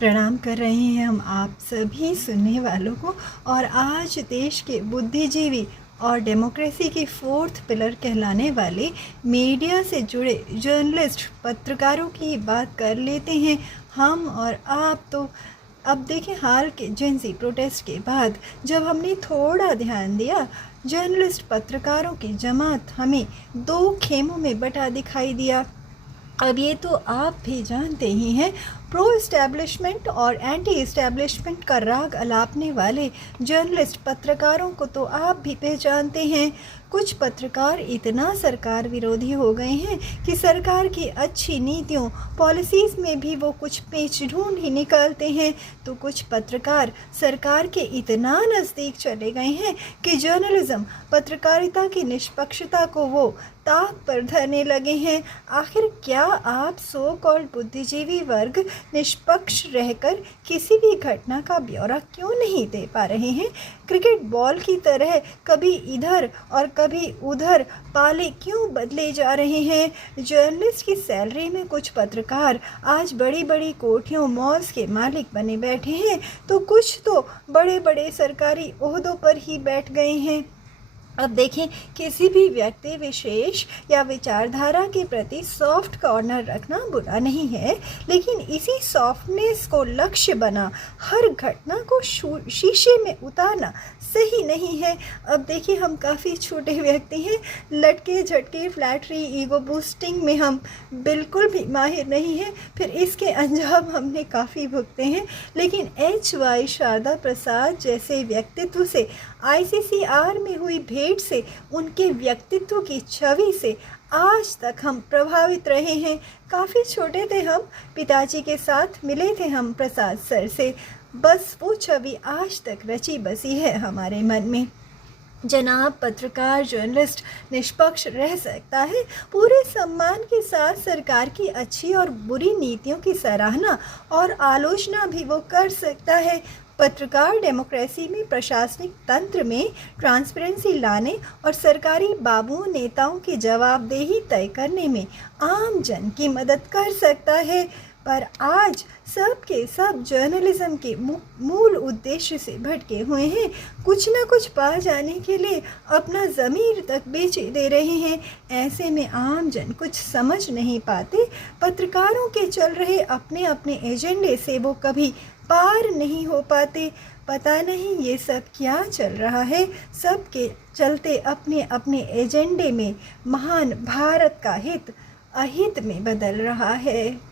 प्रणाम कर रहे हैं हम आप सभी सुनने वालों को। और आज देश के बुद्धिजीवी और डेमोक्रेसी की फोर्थ पिलर कहलाने वाले मीडिया से जुड़े जर्नलिस्ट पत्रकारों की बात कर लेते हैं हम और आप। तो अब देखें, हाल के जेंजी प्रोटेस्ट के बाद जब हमने थोड़ा ध्यान दिया, जर्नलिस्ट पत्रकारों की जमात हमें दो खेमों में बटा दिखाई दिया। अब ये तो आप भी जानते ही हैं, प्रो इस्टेब्लिशमेंट और एंटी इस्टेब्लिशमेंट का राग अलापने वाले जर्नलिस्ट पत्रकारों को तो आप भी पहचानते हैं। कुछ पत्रकार इतना सरकार विरोधी हो गए हैं कि सरकार की अच्छी नीतियों पॉलिसीज़ में भी वो कुछ पेच ढूंढ ही निकालते हैं। तो कुछ पत्रकार सरकार के इतना नज़दीक चले गए हैं कि जर्नलिज्म, पत्रकारिता की निष्पक्षता को वो ताक पर धरने लगे हैं। आखिर क्या आप सो कॉल्ड बुद्धिजीवी वर्ग निष्पक्ष रहकर किसी भी घटना का ब्यौरा क्यों नहीं दे पा रहे हैं? क्रिकेट बॉल की तरह कभी इधर और कभी उधर पाले क्यों बदले जा रहे हैं? जर्नलिस्ट की सैलरी में कुछ पत्रकार आज बड़ी बड़ी कोठियों मॉल्स के मालिक बने बैठे हैं, तो कुछ तो बड़े बड़े सरकारी ओहदों पर ही बैठ गए हैं। अब देखें, किसी भी व्यक्ति विशेष या विचारधारा के प्रति सॉफ्ट कॉर्नर रखना बुरा नहीं है, लेकिन इसी सॉफ्टनेस को लक्ष्य बना हर घटना को शीशे में उतारना सही नहीं है। अब देखिए, हम काफ़ी छोटे व्यक्ति हैं, लटके झटके फ्लैटरी ईगो बूस्टिंग में हम बिल्कुल भी माहिर नहीं हैं, फिर इसके अंजाम हमने काफ़ी भुगते हैं। लेकिन HY शारदा प्रसाद जैसे व्यक्तित्व से, ICCR में हुई भेंट से, उनके व्यक्तित्व की छवि से आज तक हम प्रभावित रहे हैं। काफ़ी छोटे थे हम, पिताजी के साथ मिले थे हम प्रसाद सर से, बस वो छवि आज तक रची बसी है हमारे मन में। जनाब, पत्रकार जर्नलिस्ट निष्पक्ष रह सकता है, पूरे सम्मान के साथ सरकार की अच्छी और बुरी नीतियों की सराहना और आलोचना भी वो कर सकता है। पत्रकार डेमोक्रेसी में, प्रशासनिक तंत्र में ट्रांसपेरेंसी लाने और सरकारी बाबुओं नेताओं की जवाबदेही तय करने में आम जन की मदद कर सकता है। पर आज सब के सब जर्नलिज्म के मूल उद्देश्य से भटके हुए हैं। कुछ न कुछ पा जाने के लिए अपना ज़मीर तक बेच दे रहे हैं। ऐसे में आम जन कुछ समझ नहीं पाते। पत्रकारों के चल रहे अपने अपने एजेंडे से वो कभी पार नहीं हो पाते। पता नहीं ये सब क्या चल रहा है। सबके चलते अपने अपने एजेंडे में महान भारत का हित अहित में बदल रहा है।